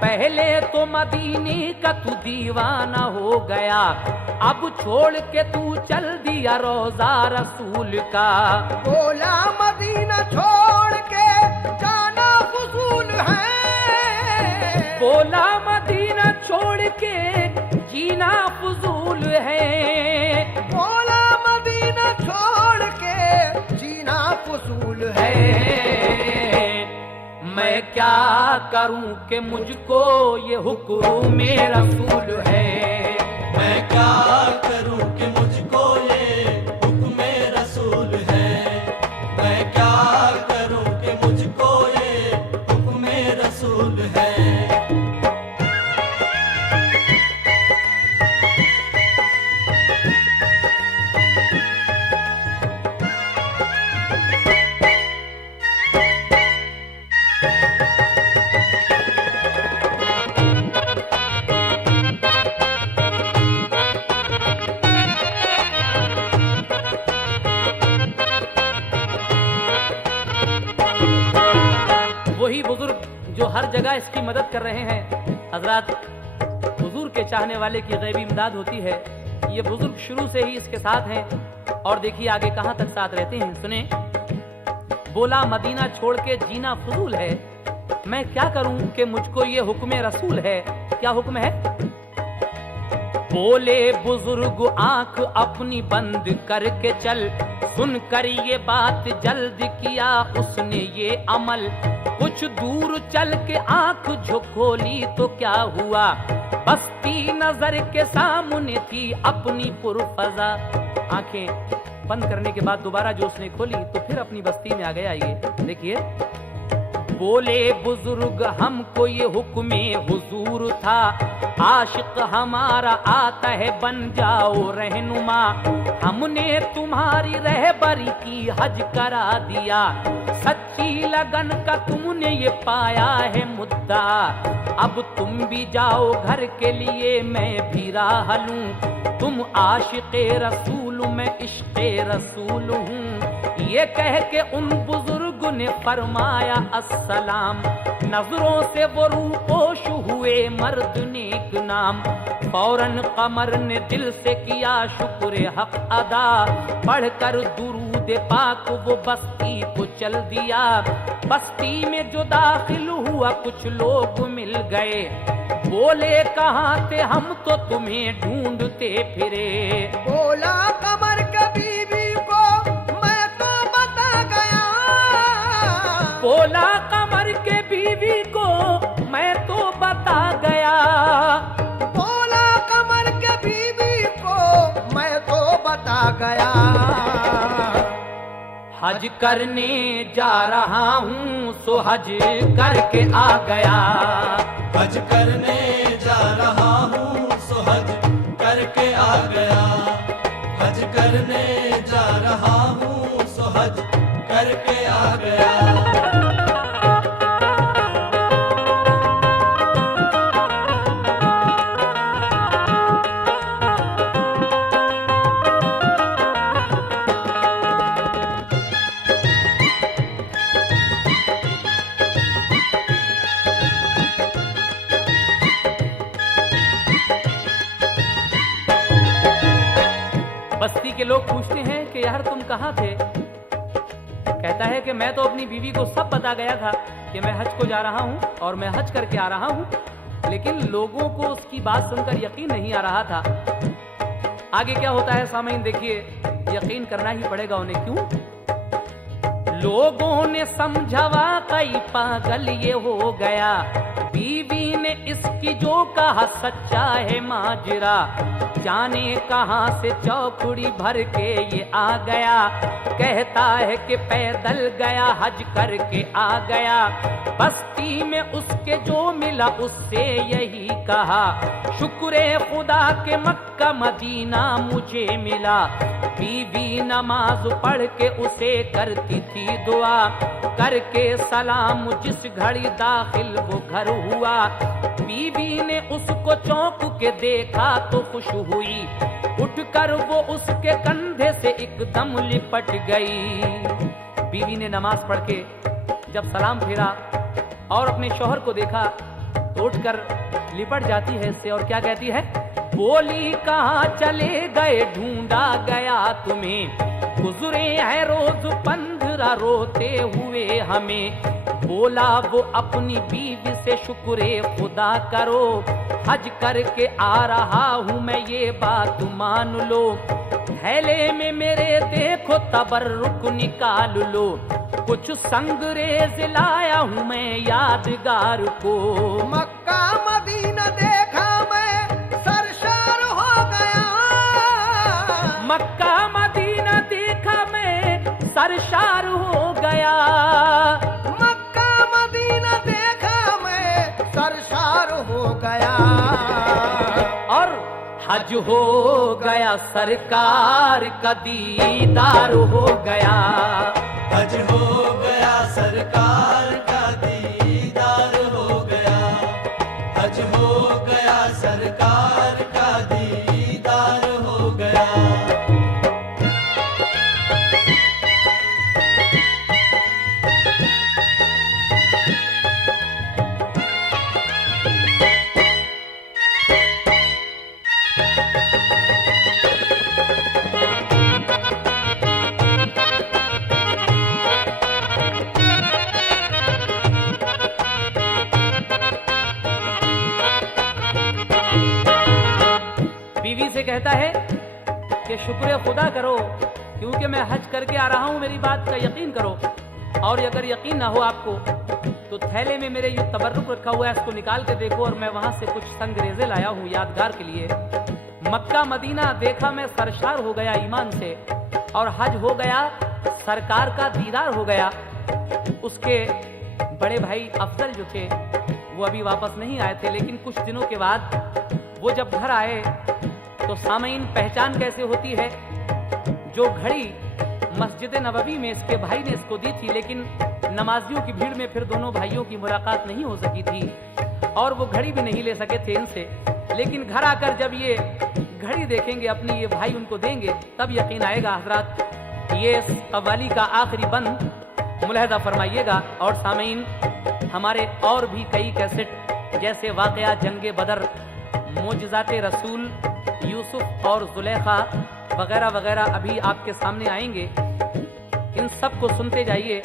पहले तो मदीने का तू दीवाना हो गया, अब छोड़ के तू चल दिया रोजा रसूल का। बोला मदीना छोड़ के जाना फजूल है, बोला मदीना छोड़ के जीना फजूल है। बोला मदीना छोड़ के जीना फजूल है। मैं क्या करूं कि मुझको ये हुक्म रसूल है। मैं क्या करूं कि मुझको ये हुक्म रसूल है। मैं क्या करूं कि मुझको ये हुक्म रसूल है। वही बुजुर्ग जो हर जगह इसकी मदद कर रहे हैं। हजरत, हुजूर के चाहने वाले की गैबी इमदाद होती है। ये बुजुर्ग शुरू से ही इसके साथ हैं, और देखिए आगे कहां तक साथ रहते हैं, सुने। बोला मदीना छोड़ के जीना फजूल है, मैं क्या करूं कि मुझको ये हुक्म रसूल है। क्या हुक्म है? बोले बुजुर्ग आंख अपनी बंद करके चल, सुनकर ये बात जल्द किया उसने ये अमल। कुछ दूर चल के आंख झुकोली तो क्या हुआ, बस्ती नजर के सामने थी अपनी पुरफजा। आंखें बंद करने के बाद दोबारा जो उसने खोली तो फिर अपनी बस्ती में आ गया। ये देखिए, बोले बुजुर्ग हमको ये हुक्म हुजूर था, आशिक हमारा आता है बन जाओ रहनुमा। हमने तुम्हारी रहबरी की हज करा दिया, सच्ची लगन का तुमने ये पाया है मुद्दा। अब तुम भी जाओ घर के लिए, मैं भी राह लूं। तुम आशिक़े रसूल, मैं इश्क़े रसूल हूँ। ये कह के उन बुजुर्ग ने फरमाया अस्सलाम। नजरों से वो रूपोश हुए मर्द नेक नाम। फौरन कमर ने दिल से किया शुक्र हक अदा, पढ़कर दुरूद पाक वो बस्ती को चल दिया। बस्ती में जो दाखिल हुआ कुछ लोग मिल गए, बोले कहाँ थे हम तो तुम्हें ढूंढते फिरे। बोला कमर के बीवी को मैं तो बता गया, बोला कमर के बीवी को मैं तो बता गया। बोला कमर के बीवी को मैं तो बता गया। हज करने जा रहा हूँ सो हज करके आ गया। हज करने जा रहा हूँ सो हज करके आ गया। हज करने जा रहा हूँ सो हज करके आ गया। कि यार तुम कहाँ थे? कहता है कि मैं तो अपनी बीवी को सब बता गया था कि मैं हज को जा रहा हूँ और मैं हज करके आ रहा हूँ, लेकिन लोगों को उसकी बात सुनकर यकीन नहीं आ रहा था। आगे क्या होता है सामईन देखिए, यकीन करना ही पड़ेगा उन्हें। क्यों? लोगों ने समझा कई पागल ये हो गया, बीवी ने इसकी जो कहा सच्चा है माजरा, जाने कहां से चौकड़ी भर के ये आ गया, कहता है कि पैदल गया हज करके आ गया, बस्ती में उसके जो मिला उससे यही कहा, शुक्र खुदा के मक्का मदीना मुझे मिला, बीवी नमाज पढ़ के उसे करती थी दुआ, करके सलाम जिस घड़ी दाखिल वो घर हुआ, बीवी ने उसको चौंक के देखा तो खुश हुई, उठकर वो उसके कंधे से एकदम लिपट गई। बीवी ने नमाज पढ़ के जब सलाम फेरा और अपने शौहर को देखा तो उठकर लिपट जाती है इससे और क्या कहती है? बोली कहाँ चले गए, ढूंढा गया तुम्हें, गुजरे हैं रोज 15 रोते हुए हमें, बोला वो अपनी बीवी से शुक्र खुदा करो, हज करके आ रहा हूँ मैं ये बात मान लो, थैले में मेरे देखो तबर्रुक निकाल लो, कुछ संगरेज लाया हूँ मैं यादगार को। मक्का मदीना देखा मैं सरशार हो गया, मक्का मदीना देखा मैं सरशार हो गया, मक्का मदीना देखा मैं सरशार हो गया, और हज हो गया सरकार का दीदार हो गया, हज हो गया सरकार का दीदार हो गया, हज हो गया सरकार का दीदार हो गया। बीवी से कहता है कि शुक्र खुदा करो क्योंकि मैं हज करके आ रहा हूं, मेरी बात का यकीन करो, और अगर यकीन ना हो आपको तो थैले में मेरे ये तबर्रुक रखा हुआ है इसको निकाल के देखो, और मैं वहां से कुछ संगरेजे लाया हूं यादगार के लिए। मक्का मदीना देखा मैं सरशार हो गया ईमान से, और हज हो गया सरकार का दीदार हो गया। उसके बड़े भाई अफजल जो थे वो अभी वापस नहीं आए थे, लेकिन कुछ दिनों के बाद वो जब घर आए तो सामईन पहचान कैसे होती है, जो घड़ी मस्जिद नबवी में इसके भाई ने इसको दी थी, लेकिन नमाजियों की भीड़ में फिर दोनों भाइयों की मुलाकात नहीं हो सकी थी और वो घड़ी भी नहीं ले सके थे इनसे, लेकिन घर आकर जब ये घड़ी देखेंगे अपनी, ये भाई उनको देंगे, तब यकीन आएगा। हजरात ये इस कव्वाली का आखिरी बंद मुलाहजा फरमाइएगा। और सामईन हमारे और भी कई कैसेट जैसे वाक़या जंगे बदर, मोजज़ाते रसूल, यूसुफ और जुलेखा वगैरह वगैरह अभी आपके सामने आएंगे, इन सब को सुनते जाइए।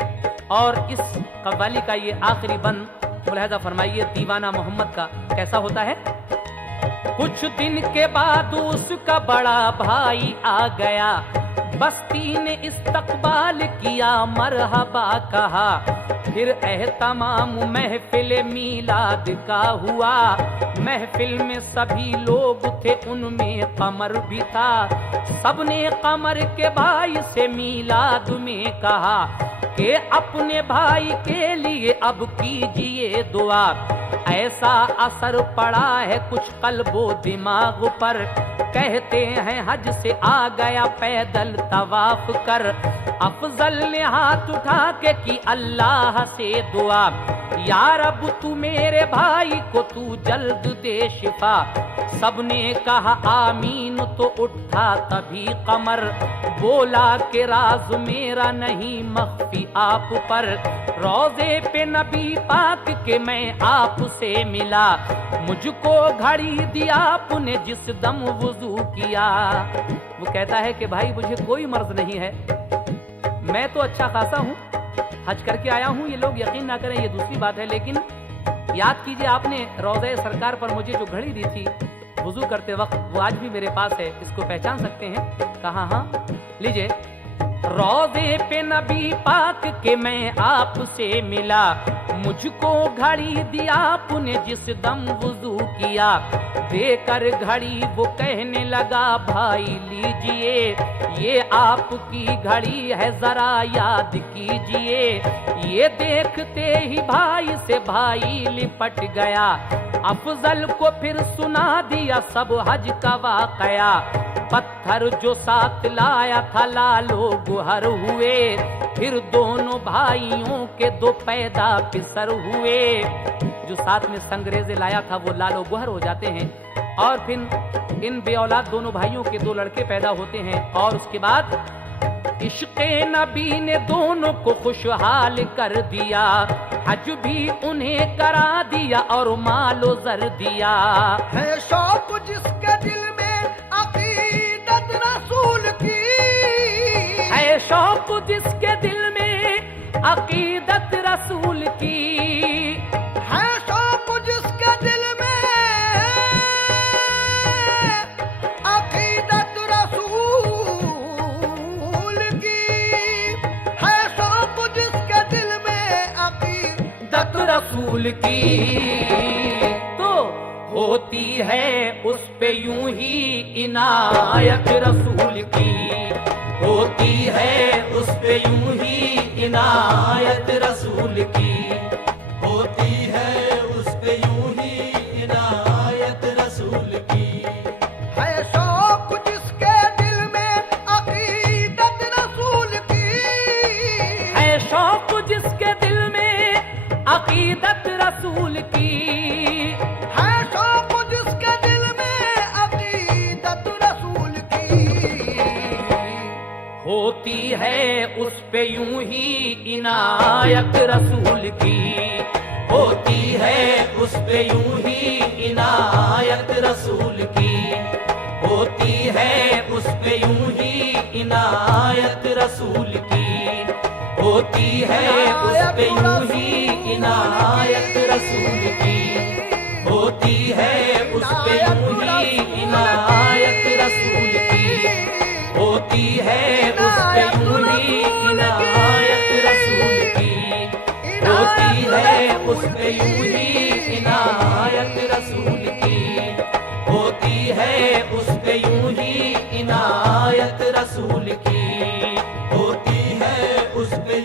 और इस कव्वाली का ये आखिरी बंद मुलाहजा फरमाइए दीवाना मोहम्मद का कैसा होता है। कुछ दिन के बाद उसका बड़ा भाई आ गया, बस्ती ने इस्तकबाल किया, मरहबा कहा, फिर एहतमाम महफिल मीलाद का हुआ। महफिल में सभी लोग थे, उनमें कमर भी था, सबने कमर के भाई से मीलाद में कहा कि अपने भाई के लिए अब कीजिए दुआ, ऐसा असर पड़ा है कुछ कल्बो दिमाग पर, कहते हैं हज से आ गया पैदल तवाफ कर। अफजल ने हाथ उठा के की अल्लाह से दुआ, यार अब तू मेरे भाई को तू जल्द दे शिफा। सबने कहा आमीन तो उठा तभी कमर, बोला कि राज मेरा नहीं मख्फी आप पर। रोजे पे नबी पाक के मैं आपसे मिला, मुझको घड़ी दी आपने जिस दम वुजू किया। वो कहता है कि भाई मुझे कोई मर्ज नहीं है, मैं तो अच्छा खासा हूँ, हज करके आया हूँ। ये लोग यकीन ना करें ये दूसरी बात है, लेकिन याद कीजिए आपने रोज़े सरकार पर मुझे जो घड़ी दी थी वुजू करते वक्त, वो आज भी मेरे पास है। इसको पहचान सकते हैं? कहा हाँ, लीजिए। रोज़े पे नबी पाक के मैं आपसे मिला, मुझको घड़ी दी आपने जिस दम वुजू किया। देकर घड़ी वो कहने लगा भाई लीजिए, ये आपकी घड़ी है जरा याद कीजिए। ये देखते ही भाई से भाई लिपट गया, अफजल को फिर सुना दिया सब हज का वाकया। पत्थर जो साथ लाया था लालो गुहर हुए, फिर दोनों भाइयों के दो पैदा पिसर हुए। जो साथ में संगरेजे लाया था वो लालो गुहर हो जाते हैं, और फिर इन बेऔलाद दोनों भाइयों के दो लड़के पैदा होते हैं। और उसके बाद इश्क़े नबी ने दोनों को खुशहाल कर दिया, हज भी उन्हें करा दिया और मालो जर दिया। है शौक जिसके दिल में अकीदत रसूल की, है शौक जिसके दिल में अकीदत रसूल की। है शौक जिसके दिल में अकीदत रसूल की। है शौक जिसके दिल में अकीदत रसूल की, तो होती है उस पे यूं ही इनायत रसूल की। होती है उस पे यूं ही इनायत रसूल की। होती है उस पे यूं ही इनायत रसूल की। है शौक जिसके दिल में अकीदत रसूल की। है शौक जिसके दिल में अकीदत रसूल की। है शौक जिसके दिल में अकीदत रसूल की। होती है उस पे यूं ही इनायत रसूल की। होती है उस पे यूं ही इनायत रसूल की। होती है उस पे यूं ही इनायत रसूल की। होती है उस पे यूं ही इनायत रसूल की। होती है उस पे यूं ही इनायत रसूल की। होती है उस पे यूं ही इनायत रसूल की। होती है उस पे यूं ही इनायत रसूल की। होती है उस पे यूं ही इनायत रसूल की। होती है उस पे